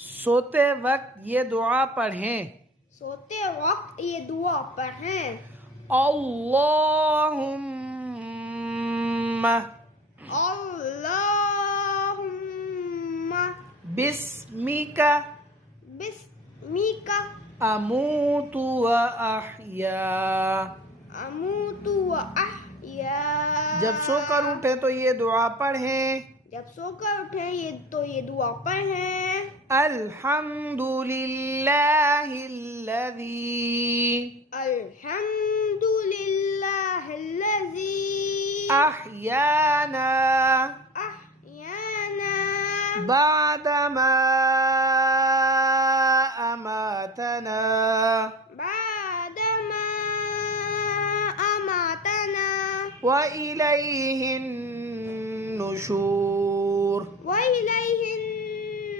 सोते वक्त ये दुआ पढ़ें। सोते वक्त ये दुआ पढ़ें। अल्लाहुम्मा अल्लाहुम्मा बिस्मिका बिस्मिका अमूतु व अहया। अमूतु व अहया। जब सोकर उठे तो ये दुआ पढ़ें। जब सोकर उठे ये दुआ पढ़ें। अल्हम्दुलिल्लाहिल्लज़ी अल्हम्दुलिल्लाहिल्लज़ी अहयाना अहयाना बअदमा अमातना बअदमा अमातना व इलैहिन नुशूर। व इलैहि